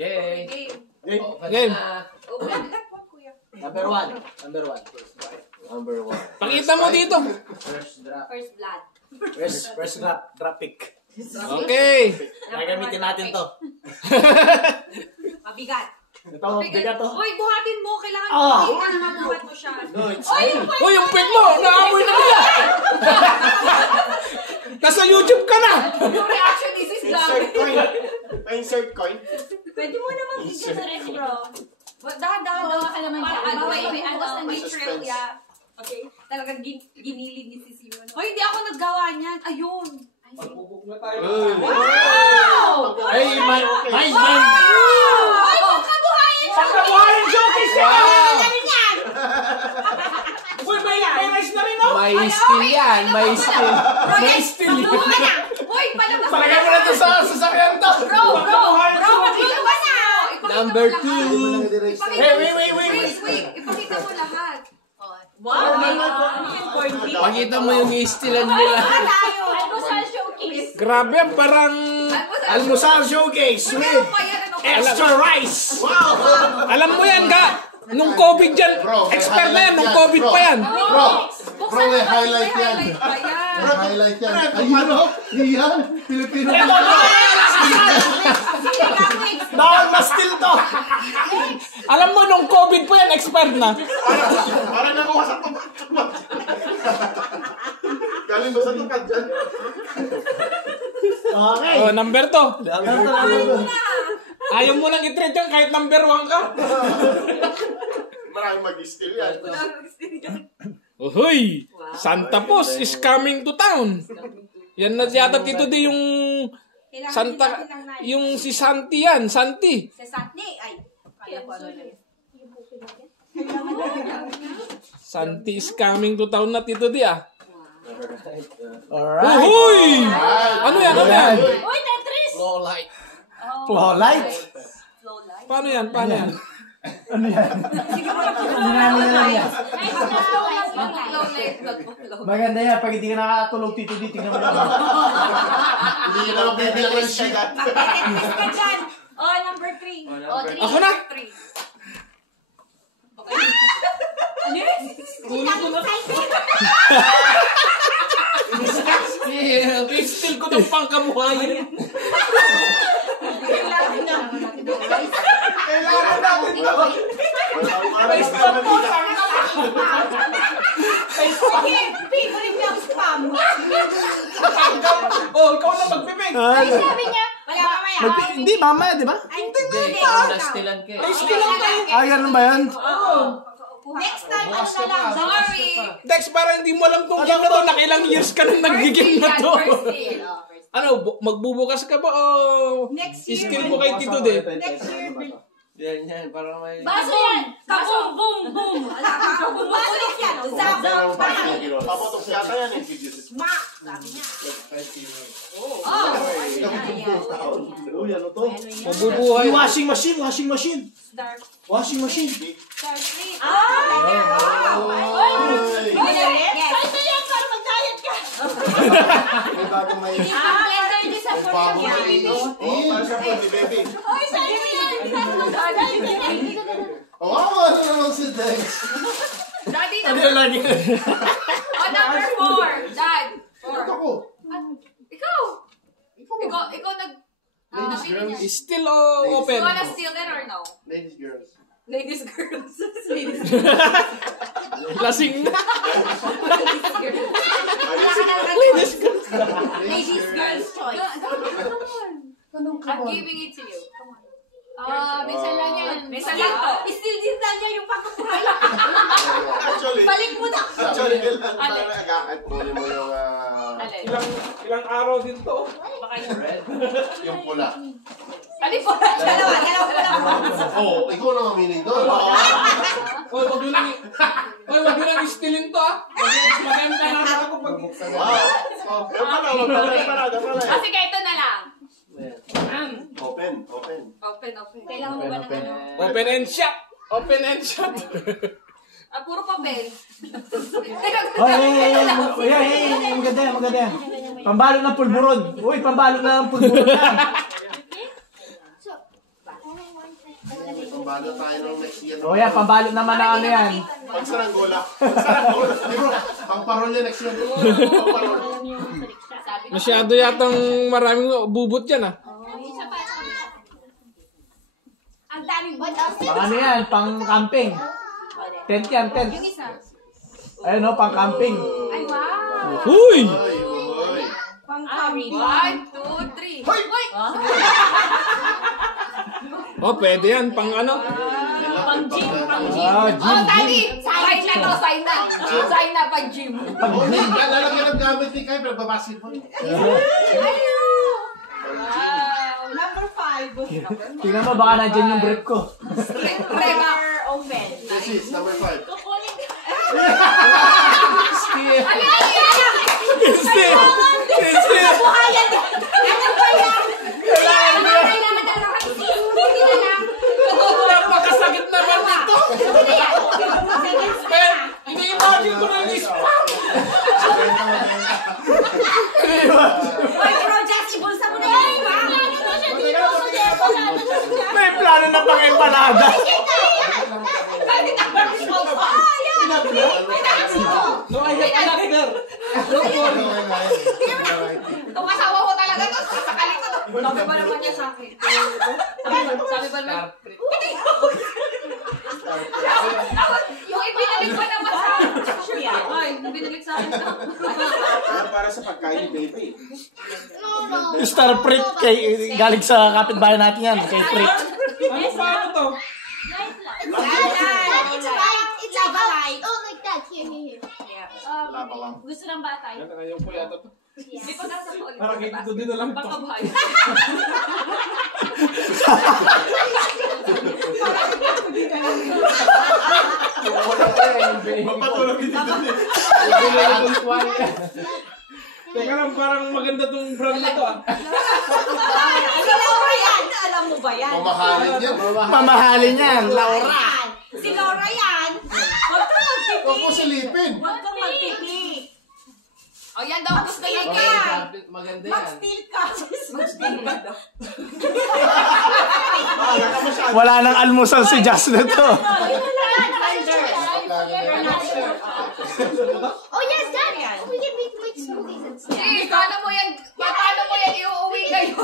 Okay. Game. Number one. Pakita mo dito. First blood. First drop pick. Okay. Gagamitin natin to. Mabigat. Ito, bigat to. Uy, buhatin mo. Kailangan mo. Mabuhat mo siya. Uy, yung pit mo! Naamoy na nila! Nasa YouTube ka na! Yung reaction, this is Insert coin. Insert coin. Pwede mo naman bigyan sa rin, bro. Dahan-dahan may trail, yeah. Okay? Talagang ginilid ni Sisi. Hoy, hindi ako naggawa niyan. Ayun. Magbubuk na tayo. Wow! Ay, mine. Ay, pagkabuhayan siya! Pagkabuhayan showcase yan! Uy, may rice na rin, no? May still yan. May still. May still. Uy, palabas mo Palagay mo na ito sa sasakyan to. Bro, pakita mo na! Number 2. Wait. Ipakita mo lahat. Wow! Pakita mo yung istilan nila. Almusal showcase. Grabe yan, parang Almusal showcase with extra rice. Wow! alam mo yan, ka? Nung COVID dyan, expert na yan, nung COVID pa yan. Bro, may highlight yan. May highlight yan. Ayun o. Iyan. Pilipino. Dahil ma-still to. Alam mo, nung COVID pa yan, expert na. Parang nakuha sa tupad. Galing ba sa tupad dyan? Okay. Oh, number 2. Ayaw mo nang i-treat yan kahit number 1 ka. Maraming mag-steal yan. Uy! Santa Pos is coming to town. Yan na yata dito di yung Santa, yung si Santi yan, Santi. Si Santi, ay. Kaya ko ano na yun. Santi is coming to town na dito di ah. Alright. Uy! Ano yan? Uy, Tetris! Flow light. Flow light. Paano yan? Maganda yan. Pag hindi ka nakatulog dito, tingnan mo lang. Hindi ka na magbibilang ng shit. Mag-Tetris ka dyan. Oh, number 3. Ako na? Okay. Ano yun? Kunin ko na. Still ko ng pangkabuhayan. Kailangan na. Kailangan natin ito. May stop po. Favorite niya ang spam. Oh, ikaw na magbibig. Ay, sabi niya. Wala mamaya. Hindi, mamaya, di ba? Hindi. Nastilan ka eh. Ay, still lang tayo. Ah, ganun ba yan? Next time, ano na lang. Sorry. Dex, para hindi mo alam tong game na to, nakilang years ka nang nag-game na to. Ano, magbubukas ka ba o Next year. still mo kay Tito de? Next year. Yan, para may... Baso yan! Kaboom, boom, boom! Ulit yan! Zap, zap, bang! Papotok yata yan eh. Smack! Sabi niya. Oh! Uy, ano to? Mabubuhay. Washing machine. Dark. Washing machine. Dark sleep. Wow! Yes! Ay, na yan! Para mag-diet ka! May bagong may... Blender niya sa Bagong portion may... niya. Oh, para siya po ni baby. Oy, sa'yo yan! Wow, ano naman si Dex? Daddy, Ano yung lagi? oh, number 4. Dad. 4. Ako. Ikaw nag... Ladies, girls. Still You open. wanna steal it or no? Ladies, girls. Ladies, girls. Ladies, Lasing na. Ladies, girls choice. I'm giving it to you. Come on. Minsan lang yan. Minsan lang to. Still din na niya yung pagkakuhay. Actually, Balik mo na. kailangan para agakad kunin mo yung... Ilang araw din to. Baka yung Red. yung pula. alin po? Dalawa po. Oo, ikaw na mamili doon. Oy, wag mo nang istilin to ah. Maganda na ako pag... Wow. Yung parada. Sige, ito na lang. Open. Kailangan mo ba ng ano? Open and shut. Puro papel. Ay, maganda yan. Pambalot ng pulburon. Uy, pambalot na ng pulburon yan. Pambalo tayo ng next year. O yan, pambalot naman na ano yan. Pagsaranggola. Pagsaranggola. Pang parol yan next year. Pang parol. Masyado yatang maraming bubot yan ah. Ang daming Pang ano yan, pang camping. Tent yan, tent. Yung isa. Ayun o, pang camping. Ay, wow. Huy! Ay, uy. Pang camping. 1, 2, 3. Hoy! Hoy! Oh, pwede yan. Pang ano? Pang gym, pang gym. Ah, Oh, gym, Tali! Sign na to, sign na. Sign na, pang gym. Oh, hindi. Lalagyan ng gamit ni Kai, pero babasketball. Wow. Number 5. Tingnan mo, baka nandyan yung brief ko. Trevor open. This is number 5. Kukunin ka. Steve! Steve! Buhayan din. Ano ba yan? Mamay naman talaga kasi. Hindi na lang. Napakasakit naman nito! Ini-imagine ko na yung spam! Oy, pero Jackie, bulsa mo na yan. May plano na pang empalada. No, I have another. Itong asawa ko talaga to. Sasakalin ko to. Sabi pa naman niya sa akin. Sabi pa naman. Yung ibinalik pa naman sa akin. Ay, binalik sa akin to. Para sa pagkain ni baby. Star Prit, galing sa kapitbahay natin yan, kay Prit. Ano paano to? It's a light. It's a light. Oh, like that. Here. Laba lang. Gusto ng bata yun. Ayaw po yata to. Hindi pa nasa ulit. Parang ito din na lang to. Baka buhay. Papatulog dito. Teka lang, parang maganda tong brand na to ah. Si Laura yan. Alam mo ba yan? Mamahalin yan. Mamahalin yan, Laura. Si Laura yan. Huwag kang magpipik. Huwag mo silipin. Huwag kang magpipik. O yan daw gusto niya. Maganda yan. Mag-steal ka. Mag-steal ka daw. Wala nang almusal si Jazz na to. Oh yes, Dad. We can make smoothies and stuff. Eh, paano mo yan? Paano mo yan iuuwi kayo?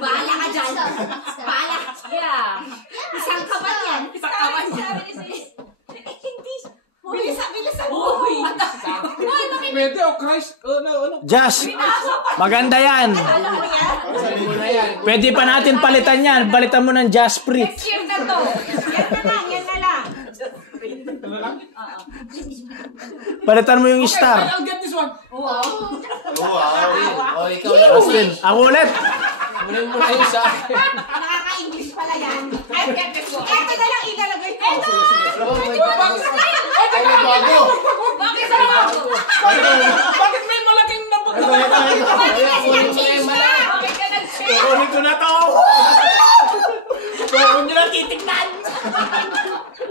Bahala ka dyan. Bahala ka. Yeah. Isang kaban yan. Isang kaban yan. Hindi. Bilisan. Uy! Pwede o Christ. Ano? Jazz, maganda yan. Alam mo yan? Pwede pa natin palitan yan. Palitan mo ng Jazz Prit. Next year na to. Yan na lang. Palitan mo yung star. I'll get this one. Wow. O, ikaw yan. Justin, ako ulit. Kunin mo na yung sa akin. Nakaka-English pala yan. I'll get this one. Ito na lang ilalagay ko. Ay, bago. Bakit sa bago? Bakit may malaking nabot na Bakit ka nag-share? Kunin ko na to. Kunin nyo na titignan.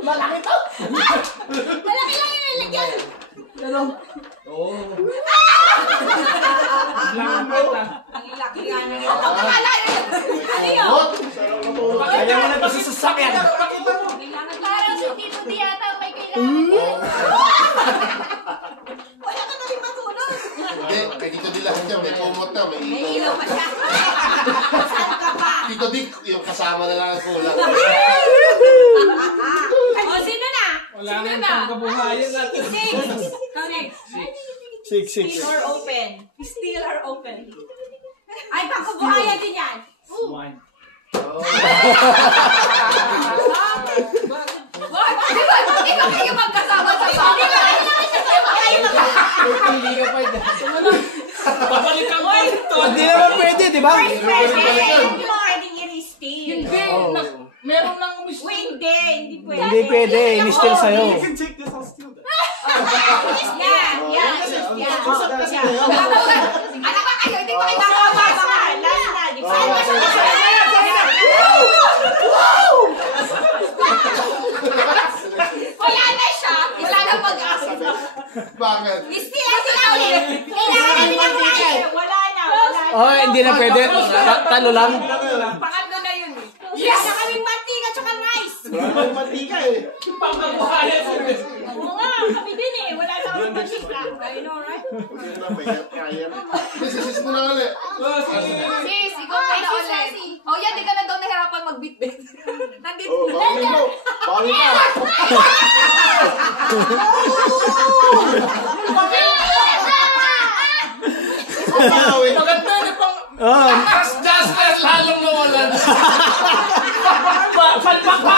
Malaki lang ilalagyan. Ang laki nga na yun. Ano yun? Kaya mo na to sa sasakyan. Parang si Tito Di yata may kailangan. Wala ka namin matulog. Hindi, kay Tito Di lahat yan. May kumot na, may May ilaw. ilaw pa siya. Saan ka pa? Tito Di, yung kasama na lang ang kulang. O, sino na? Wala na yung pangkabuhayan natin. Six. 6. Still or open? Still or open? Ay, pagkabuhayan din yan. What? Di ba? Hindi ba kayo magkasama sa bago? Hindi ka pa dyan. Babalikan ko ito. Hindi naman pwede, di ba? Hindi mo pwedeng i-steal. Hindi. Meron lang umis. Hindi pwede. Hindi pwede, in-steal sa'yo. Ano ba kayo? Hindi ba kayo makakabasa? Wala na siya. Wala na pag-asa. Bakit? Kailangan namin ng rice. Wala na. Oh, hindi na pwede. Talo lang. Pangatlo na yun. Wala na kaming mantika tsaka rice. Wala namang mantika eh. Pangkabuhayan sa Oo nga, kami din eh. Wala na akong mantika. I know, right? Kaya. Sis mo na ulit. Sis, ikaw pa na ulit. Oh, yan, di ka na daw nahirapan mag-bit-bit. Nandito. Oh, bawin mo. Bawin ka. Bawin. Maganda na pang... Oh, Just lalong nawalan. palpak pa!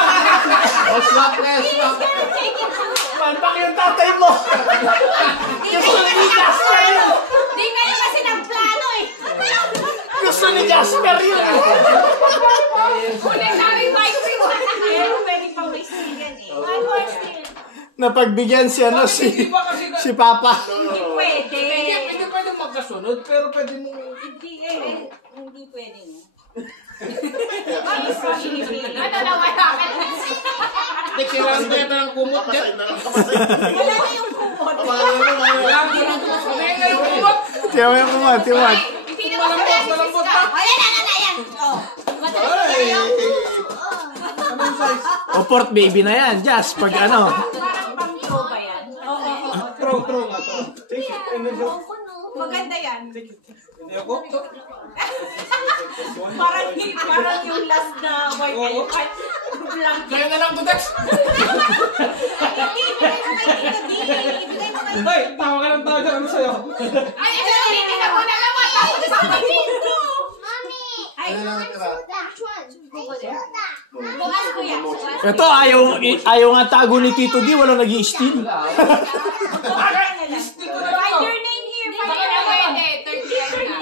swak na, swak. Palpak yung tatay mo! Gusto ni Jasper yun! Di kayo kasi nagplano eh. Gusto ni Jasper yun! Ulit namin bike ko yun. Pero pwedeng pang may steal yan eh. Ano ang steal? Napagbigyan si ano si Papa. Hindi pwede. Hindi pwede magkasunod, pero pwede mo... Hindi eh. Hindi pwede no. Ano na wala ka na? Hindi, kailangan ko ito ng kumot dyan. Wala na yung kumot. Kailangan na yung kumot. Tiyaw yung kumot, tiyaw. Hindi naman sa Malambot ka. O yan na yan. O port baby na yan, Jas, pag ano. Parang pang-throw ba yan? Oo. Throw nga to. Take it. Maganda yan. Hindi ako. Parang yung last na white and white. Kaya na lang to, Dex. Hoy, tawa ka ng tawa dyan. Ano sa'yo? Ay, hindi na mo na naman. Tapos sa Ay, Ano lang natira? bukas ko yan. Ito, ayaw nga tago ni Tito D, walang nag-i-steal. Find your name here. Find your name. Pwede, third year na.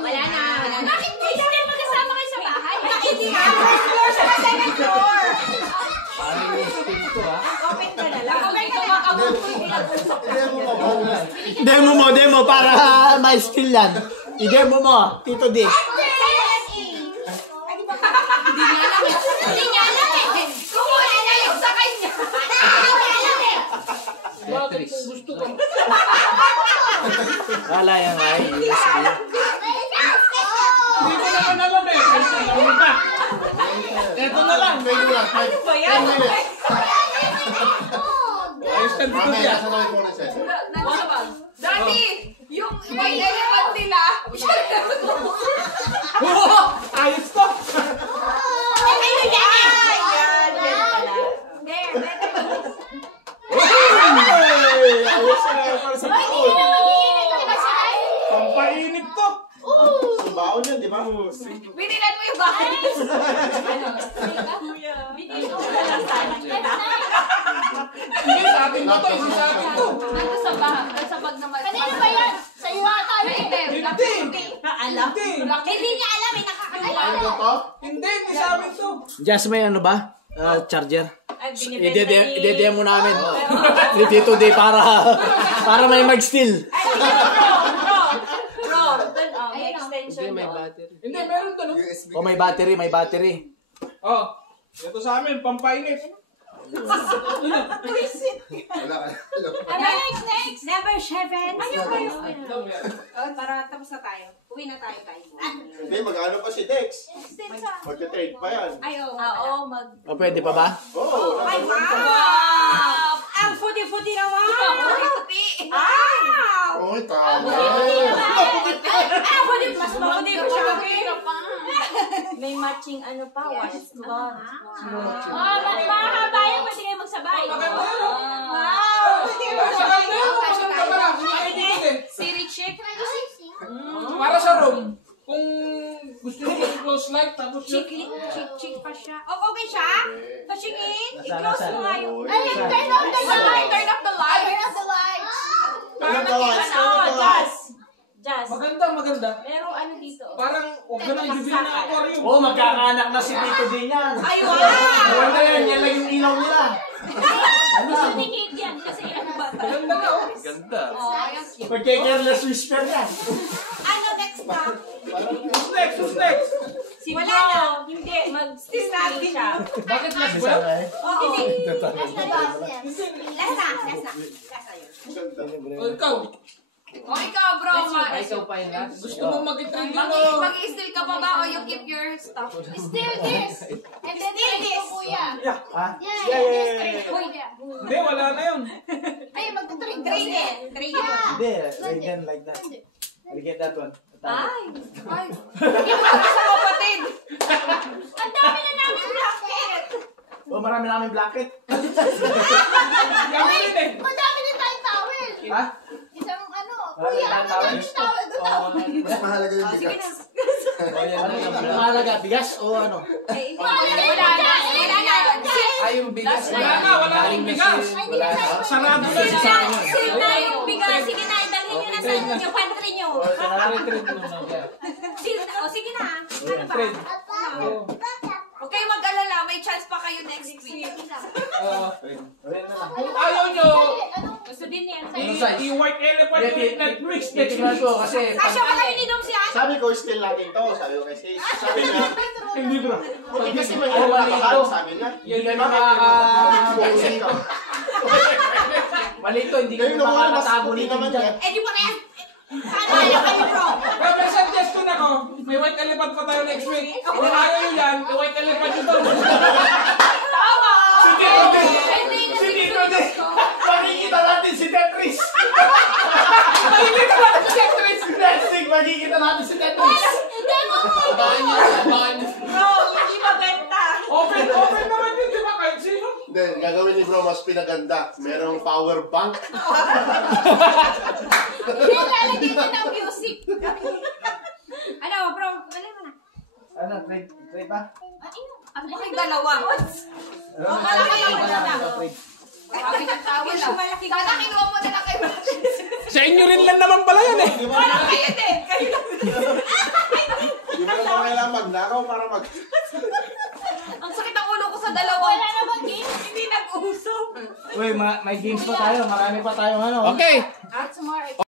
Wala na. Bakit hindi magkasama kayo sa bahay? Hindi nga. First floor sa second floor. Parang yung steam to, ha? Open ka na lang. Open ka na. Demo para ma-steal yan. I-demo mo, Tito D. Hindi nga alam eh. Kumuha na yung sa kanya. Bakit kung gusto ko? Wala yan ay USB. Hindi ko naman alam eh. Alam ka. Ito na lang. Medyo lang. 10 minutes. Ayos ka dito Mamaya, dyan. nasa na yung phone set. Daddy, yung white elephant nila, Ayos ko. Ayun yan. Yan pala. there, Ayos na para sa baon. Pampainit to. Sa baon yan, di ba? binilan mo yung bahay. Binili ko na lang sana. Hindi, sa atin mo to. Hindi sa atin to. Nandito sa bahay, sa bag naman. Kanino ba yan? Sa'yo ata yun. Hindi. Alam? Hindi niya alam eh. Nakakakala. Ano to? Hindi, hindi sa amin to. Jas, may ano ba? Charger. Ay, binibenta ni... I-demo namin. Ni Tito D para may mag-steal. Ay, bro. May extension Hindi, may doon. battery. Hindi, meron to, no? O may battery. Oh, ito sa amin, pampainit. Wala ka. Next. Number 7. Ayun. Para tapos na tayo. Uwi na tayo tayo. Hindi, mag-ano pa si Dex. Magte-trade pa yan. Ay, oo. Oo, O pwede pa ba? Oo. Ay, wow! Ang puti-puti naman! Puti-puti. Wow! Uy, tama. Ang puti! Mas maputi pa siya. pa. May matching ano pa, washcloth. Mahaba yan. Pwede kayo magsabay. Wow! Si Richie. Para sa room, kung gusto nyo yung close light, tapos yun. Chick pa siya. Oh, okay siya? Pachingin? I-close mo nga yung... Turn off the light. Turn off the light. Ano ba? Jazz. Maganda. Merong ano dito. Parang huwag ka nang bibili ng aquarium. Oo, magkakaanak na si Tito D niyan. Ay, wow! Maganda yan lang yung ilaw nila. Gusto ni Kate yan kasi ilang bata. Maganda na, oh. Ganda. Magkay-careless whisper yan. Ano next pa? Who's next? Si Wala na. Hindi. Mag-still siya. Bakit last ba? Oo. Hindi. Last na. O, ikaw. O ikaw, bro. Ay, ikaw pa yun, last. Gusto mo mag-trade dito? Mag-i-steal ka pa ba o you keep your stuff? Steal this! And then try this, kuya. Ha? Yeah, kuya. Hindi, wala na yun. Ay, magtutrade trade it. Trade it. Hindi, again like that. Again that one. Ay. Hindi mo lang sa kapatid. Ang dami na namin bracket. Oh, marami namin blanket. Kami rin eh. Ang dami din tayong towel. Ha? Isang ano, Marami kuya, tayong ang dami towel doon towel. Mas mahalaga yung Sige bigas. na. Ano yung mahalaga? Bigas o ano? Wala na. Ay, yung bigas. Wala na, wala akong bigas. Wala na. Sarado na Sige si na, Sarah. sige na yung bigas. Sige na, dalhin nyo na sa yung pantry nyo. Trade muna. Sige na. Ano ba? Trade. Huwag kayong mag-alala, may chance pa kayo next week. Kung ayaw nyo, Gusto din yan. i-white elephant yung Netflix. Titignan ko kasi... Kasya ka kayo ni Dom si Ana. Sabi ko, steal natin to. Sabi ko kay Sis. Sabi niya, Hindi bro. hindi kasi may Oh, mali nagmamahal. ito. Sabi niya, Hindi kami Bullshit ka. Mali ito, hindi kami Ngayon naman, mas makakatago puti nito naman dyan. yan. Eh, di mo na yan. Paano na kayo, bro? Pero may suggestion ako, may white elephant pa tayo next week. Kung ayaw nyo yan, i-white elephant ito. Tama! Si Tito din! Hindi na Si Tito siguro din! gusto. Makikita natin si Tetris! Makikita natin si Tetris. Next week, makikita natin si Tetris! Hindi mo! Abangan nyo, abangan nyo. Bro, hindi mabenta. Open naman yun, di ba? Kahit sino. Hindi, gagawin ni bro mas pinaganda. Merong power bank. Hindi, lalagyan niya ng music. Ano, bro? Ano mo na? Ano, trade ba? Ano ba kayong dalawa? Akala ko yung dalawa. Marami ng tawel ah. Sana kinuha mo na lang kayo. Sa inyo rin lang naman pala yan eh. Wala kayo din. Kayo lang. Hindi mo na kailangan magnakaw para mag... Ang sakit ang ulo ko sa dalawa. Wala namang game. Hindi nag-usap. Uy, may games pa tayo. Marami pa tayo ano. Okay. Tomorrow.